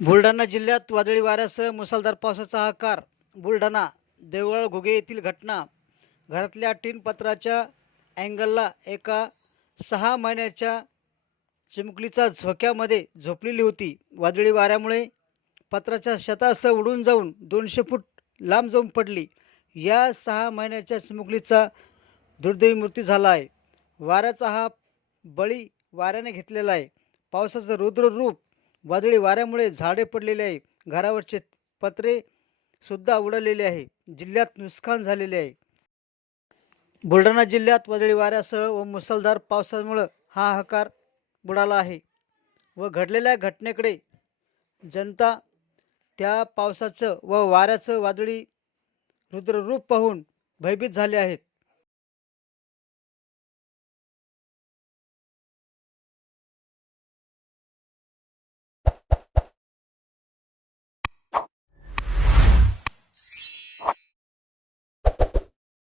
बुलढाणा जिल्ह्यात वादळी वाऱ्यासह मुसळधार पावसाचा आकार. बुलढाणा देवळ घुगे येथील घटना. घरातल्या टीन पत्राच्या अँगलला एका सहा महिन्याच्या चिमुकलीचा झोक्यामध्ये झोपलेली होती. वादळी वाऱ्यामुळे पत्राच्या शतासह उडून जाऊन दोनशे फूट लांब जाऊन पडली. या सहा महिन्याच्या चिमुकलीचा दुर्दैवी मृत्यू झाला आहे. वाऱ्याचा हा बळी वाऱ्याने घेतलेला आहे. पावसाचं रुद्र रूप वादळी वाऱ्यामुळे झाडे पडलेले आहे. घरावरचे पत्रे सुद्धा उडालेले आहे. जिल्ह्यात नुकसान झालेले आहे. बुलढाणा जिल्ह्यात वादळी वाऱ्यासह व मुसळधार पावसामुळं हा हाकार बुडाला आहे व घडलेल्या घटनेकडे जनता त्या पावसाचं व वाऱ्याचं वादळी रुद्ररूप पाहून भयभीत झाले आहेत.